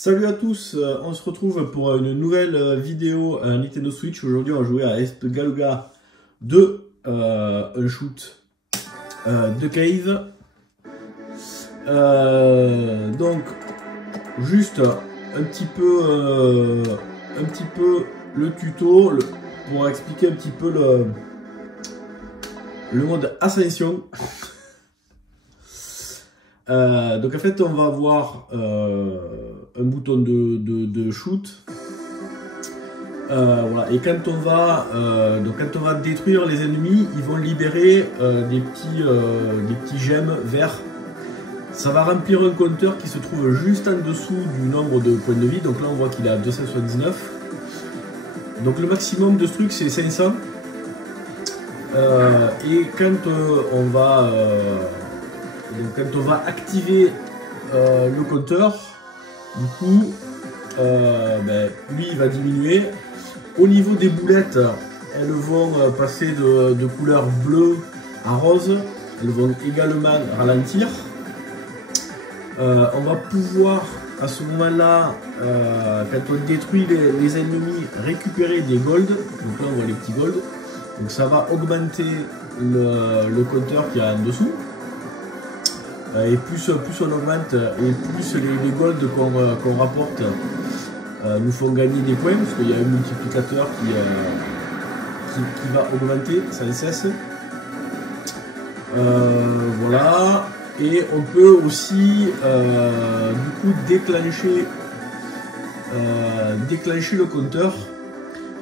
Salut à tous, on se retrouve pour une nouvelle vidéo Nintendo Switch. Aujourd'hui on va jouer à Esp Galuga 2, un shoot de cave. Donc juste un petit peu le tuto pour expliquer un petit peu le mode Ascension. Donc en fait on va avoir un bouton de shoot, voilà. Et quand on va détruire les ennemis, ils vont libérer des petits gemmes verts. Ça va remplir un compteur qui se trouve juste en dessous du nombre de points de vie. Donc là on voit qu'il est à 279. Donc le maximum de ce truc c'est 500. Et quand on va activer le compteur, du coup, lui il va diminuer. Au niveau des boulettes, elles vont passer de couleur bleue à rose. Elles vont également ralentir. On va pouvoir à ce moment-là, quand on détruit les ennemis, récupérer des golds. Donc là on voit les petits golds. Donc ça va augmenter le compteur qui est en dessous. Et plus on augmente et plus les golds qu'on rapporte nous font gagner des points, parce qu'il y a un multiplicateur qui va augmenter sans cesse. Voilà. Et on peut aussi du coup déclencher le compteur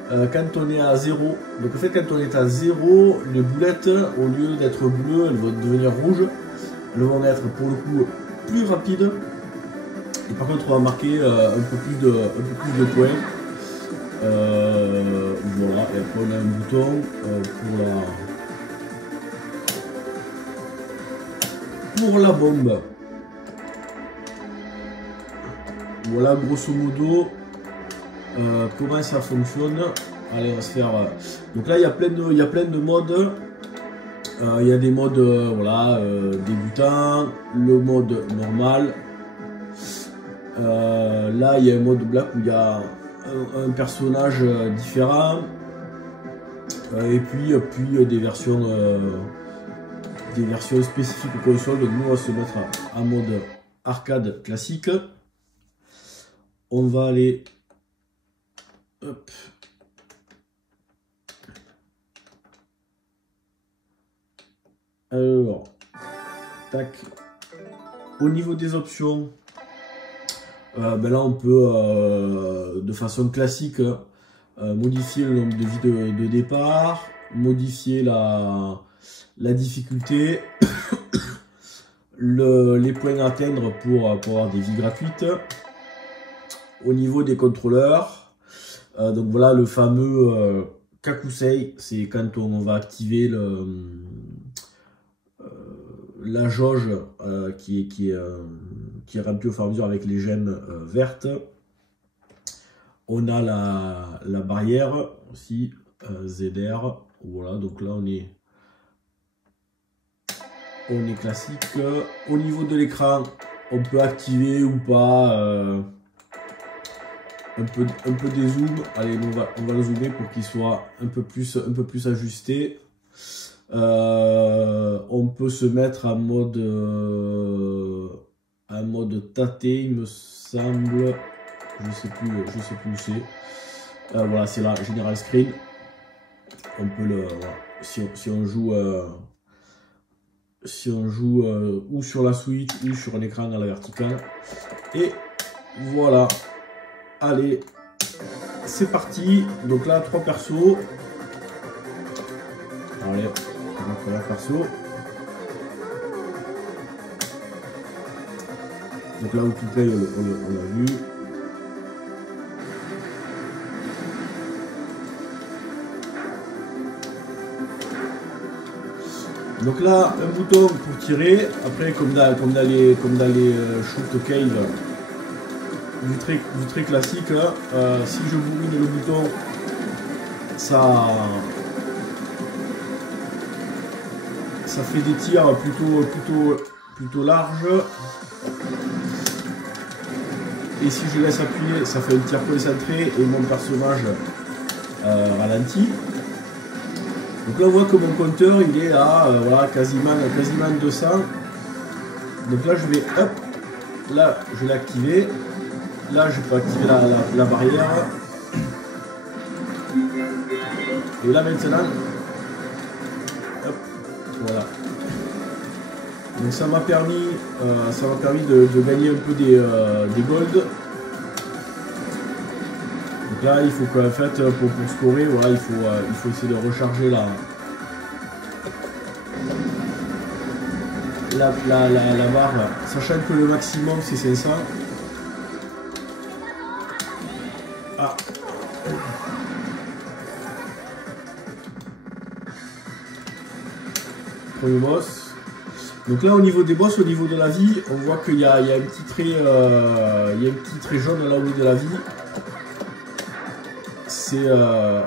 quand on est à 0. Donc en fait quand on est à 0, les boulettes au lieu d'être bleues, elles vont devenir rouges. Elles vont être pour le coup plus rapides. Et par contre on va marquer un peu plus de points. Voilà, et après on a un bouton pour la bombe. Voilà grosso modo comment ça fonctionne. Allez, on va se faire. Donc là il y a plein de modes. Il y a des modes débutant, le mode normal. Là il y a un mode black où il y a un personnage différent. Et puis des versions spécifiques aux consoles. Donc nous on va se mettre en mode arcade classique. On va aller hop. Alors, tac. Au niveau des options, là on peut de façon classique modifier le nombre de vies de départ, modifier la difficulté, les points à atteindre pour avoir des vies gratuites. Au niveau des contrôleurs, donc voilà le fameux Kakusei, c'est quand on va activer la jauge qui est remplie au fur et à mesure avec les gemmes vertes. On a la barrière aussi, ZR. Voilà, donc là on est classique. Au niveau de l'écran, on peut activer ou pas un peu des zooms. Allez, on va le zoomer pour qu'il soit un peu plus ajusté. On peut se mettre en mode tâté, il me semble. Je sais plus où c'est. Voilà, c'est la General Screen. On peut voilà. Si on joue ou sur la Switch ou sur l'écran à la verticale. Et voilà. Allez, c'est parti. Donc là, 3 persos. Allez, on va faire perso. Donc là, où tout play, on l'a vu. Donc là, un bouton pour tirer. Après, comme dans les shoot cave du très classique, si je bourrine le bouton, ça fait des tirs plutôt larges. Et si je laisse appuyer, ça fait un tir concentré et mon personnage ralentit. Donc là on voit que mon compteur il est à voilà, quasiment 200. Donc là je vais hop, là je vais l'activer. Là je peux activer la barrière. Et là maintenant, hop, voilà. Donc ça m'a permis de gagner un peu des golds. Donc là il faut qu'en fait pour scorer, voilà, il faut essayer de recharger la barre, sachant que le maximum c'est 500. Ah. Premier boss. Donc là au niveau des boss, au niveau de la vie, on voit qu'il y a un petit trait jaune là au niveau de la vie. C'est à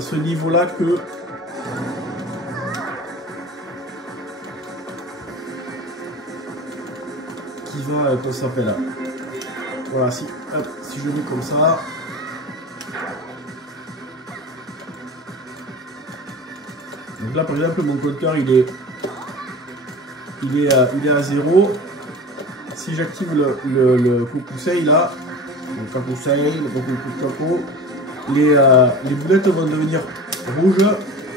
ce niveau là que qui va, comment ça s'appelle là. Voilà, si je mets comme ça. Donc là par exemple mon compteur il est à 0. Si j'active le Kokusei là, le Kakusei, le Kokusei, les boulettes vont devenir rouges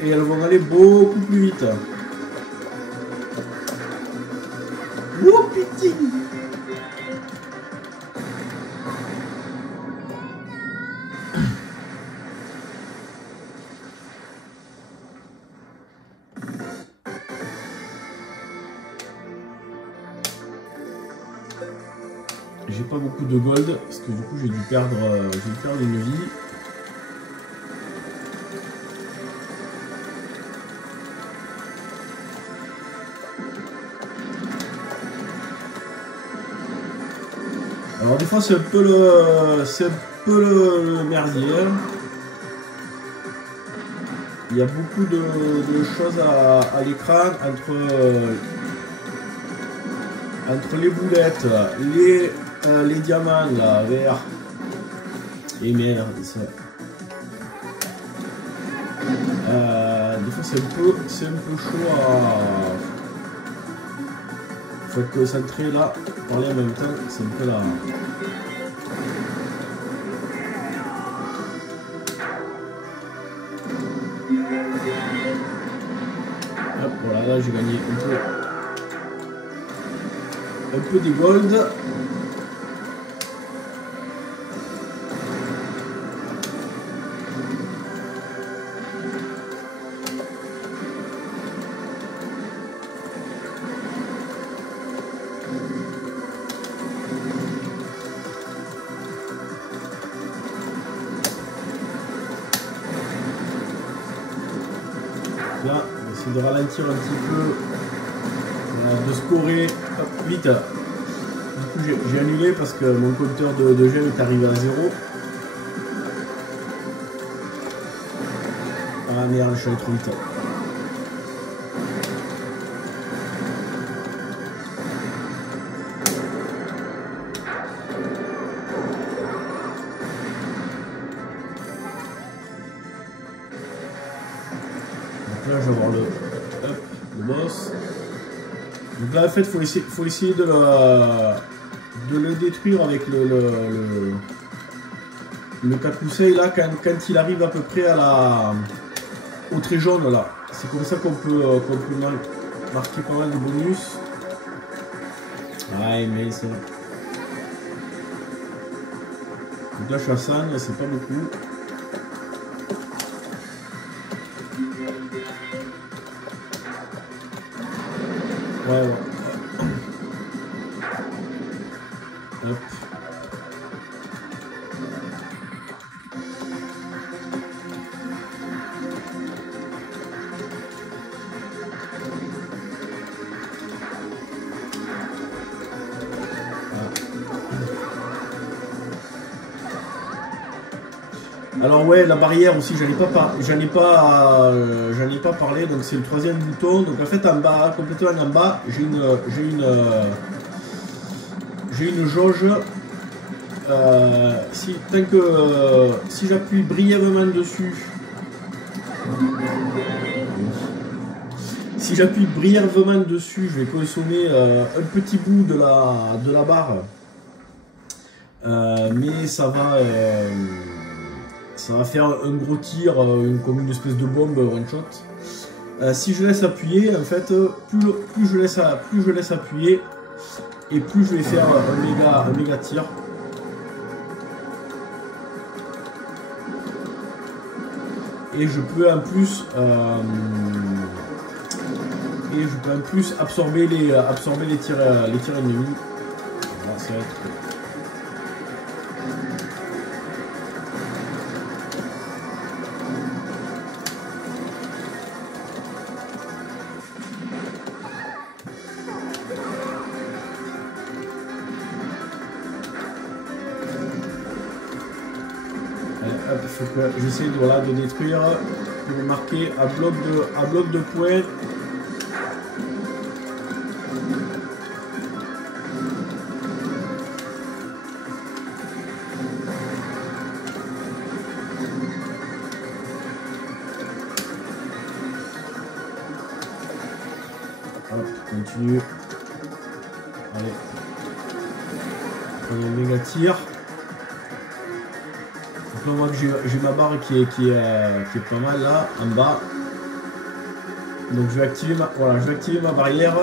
et elles vont aller beaucoup plus vite. Oh putain! J'ai pas beaucoup de gold parce que du coup j'ai dû perdre une vie. Alors des fois c'est un peu le merdier. Il y a beaucoup de choses à l'écran entre les boulettes, les diamants là, verts et merde, ça. Des fois c'est un peu chaud à. Faut être concentré là, parler en même temps, c'est un peu là. Hop, voilà, là j'ai gagné un peu des gold. Là, on va essayer de ralentir un petit peu, de scorer vite. Du coup, j'ai annulé parce que mon compteur de gel est arrivé à 0. Ah merde, je suis allé trop vite. Là, je vais voir le boss. Donc là, en fait, faut essayer de le détruire avec le Kakusei là, quand il arrive à peu près au trait jaune là. C'est comme ça qu'on peut marquer pas mal de bonus. Ouais, mais c'est. Donc là, je suis à 100, c'est pas beaucoup. Ouais. Hop. Alors ouais, la barrière aussi, j'en ai pas parlé, donc c'est le troisième bouton. Donc en fait en bas, complètement en bas, j'ai une jauge si j'appuie brièvement dessus, je vais consommer un petit bout de la barre, mais ça va faire un gros tir, comme une espèce de bombe one shot. Si je laisse appuyer, en fait, plus je laisse appuyer, et plus je vais faire un méga tir. Et je peux en plus absorber les tirs ennemis. Voilà, ça va être... J'essaie de détruire pour marquer à bloc de points. Hop, continue. Allez. Prenez le méga tir. Donc là, on voit que j'ai ma barre qui est pas mal là, en bas. Donc je vais activer ma barrière.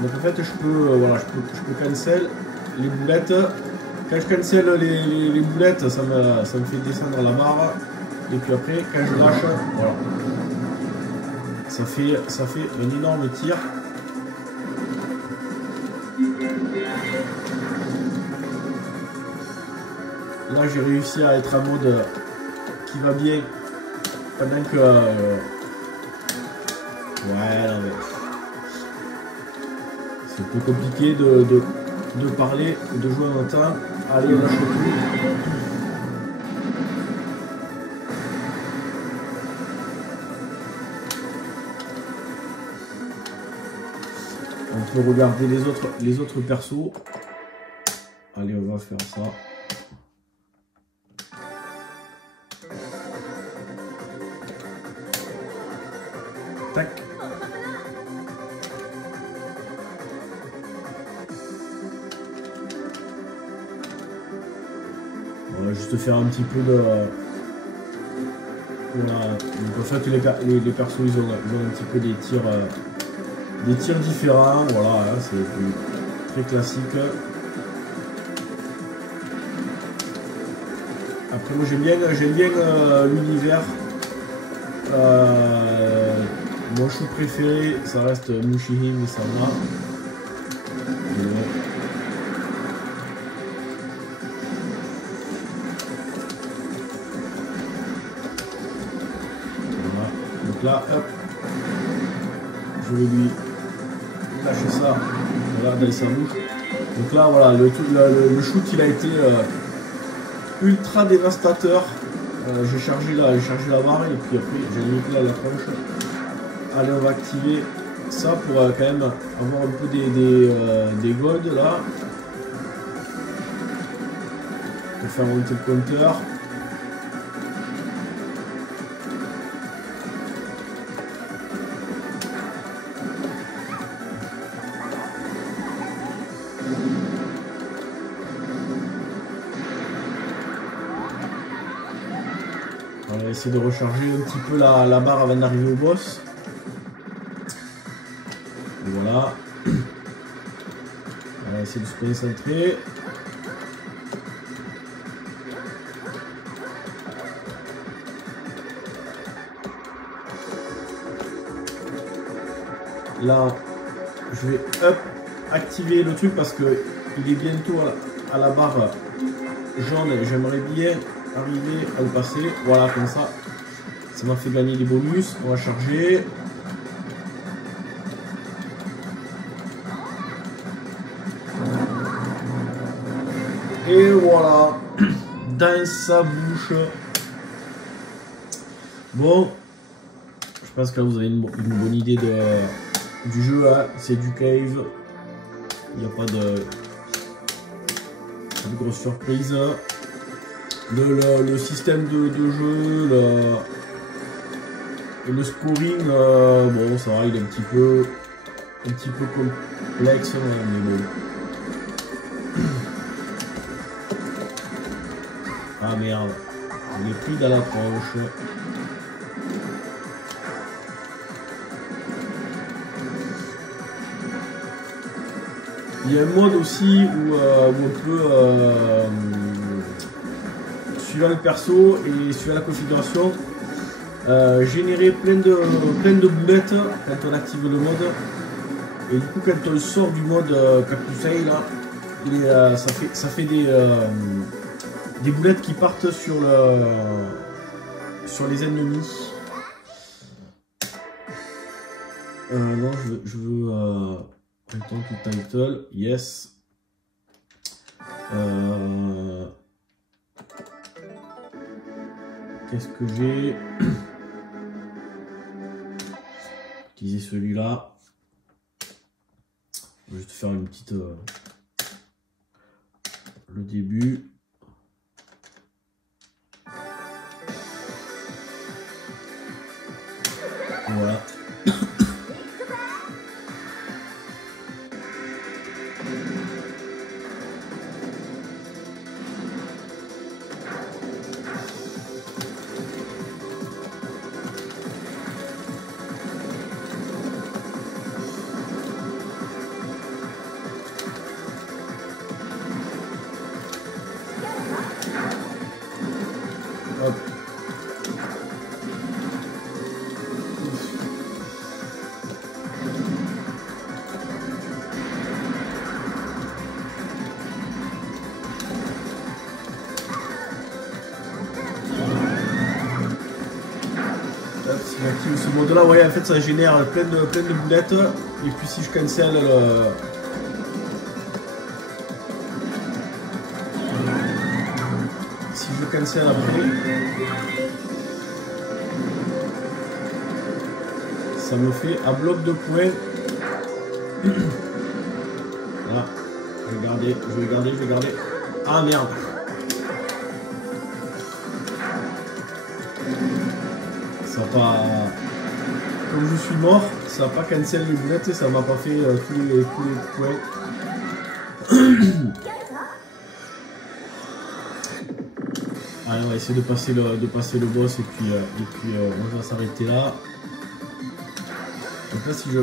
Donc en fait je peux cancel les boulettes. Quand je cancel les boulettes, ça me fait descendre la barre. Et puis après quand je lâche, voilà. Ça fait un énorme tir. Là j'ai réussi à être en mode qui va bien pendant que ouais, non, mais c'est un peu compliqué de parler, de jouer en même temps. Allez, on lâche tout. On peut regarder les autres persos. Allez, on va faire ça. Tac. On va juste faire un petit peu de... Voilà. Donc en fait les persos ils ont un petit peu des tirs différents. Voilà, hein, c'est très classique. Après moi j'aime bien l'univers. Mon chou préféré, ça reste Mushihime et Sama. Voilà. Donc là, hop, je vais lui lâcher ça, voilà, dans sa bouche. Donc là, voilà, le shoot il a été ultra dévastateur. J'ai chargé la barre et puis après j'ai mis là la tronche. Allez, on va activer ça pour quand même avoir un peu des golds là. Pour faire monter le compteur. On va essayer de recharger un petit peu la barre avant d'arriver au boss. Voilà. On va essayer de se concentrer. Là, je vais activer le truc parce que il est bientôt à la barre jaune et j'aimerais bien arriver à le passer. Voilà, comme ça. Ça m'a fait gagner des bonus. On va charger. Et voilà, dans sa bouche. Bon, je pense que là vous avez une bonne idée du jeu, hein. C'est du cave. Il n'y a pas de grosses surprises. Le système de jeu, le scoring, bon ça va, il est un petit peu complexe, mais bon. Ah merde, on est pris dans la tronche. Il y a un mode aussi où on peut, suivant le perso et suivant la configuration, générer plein de boulettes quand on active le mode. Et du coup, quand on sort du mode Kakusei, là, ça fait des boulettes qui partent sur les ennemis. Non, je veux return to title, yes. Qu'est-ce que j'ai? Utiliser celui-là. Je vais juste faire une petite le début. Voilà. Hop. Si j'active ce mode là, ouais, en fait ça génère plein de boulettes, et puis si je cancelle si je cancelle après, ça me fait un bloc de points. Voilà, je vais garder. Ah merde. Ça n'a pas... Comme je suis mort, ça n'a pas cancel les boulettes et ça m'a pas fait tous les points. Allez, on va essayer de passer le boss et puis on va s'arrêter là. Donc là, si je...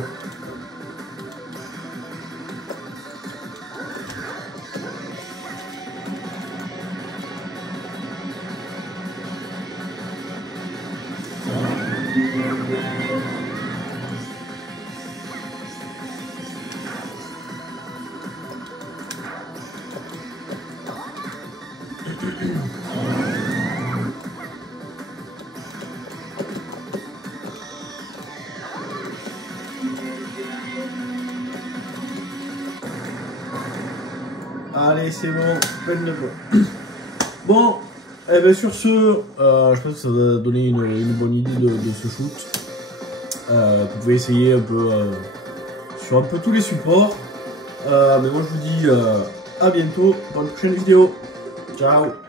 Allez, c'est bon, peine de quoi. Bon, et bien sur ce, je pense que ça va donner une bonne idée de ce shoot. Vous pouvez essayer un peu sur un peu tous les supports. Mais moi je vous dis à bientôt pour une prochaine vidéo. Ciao.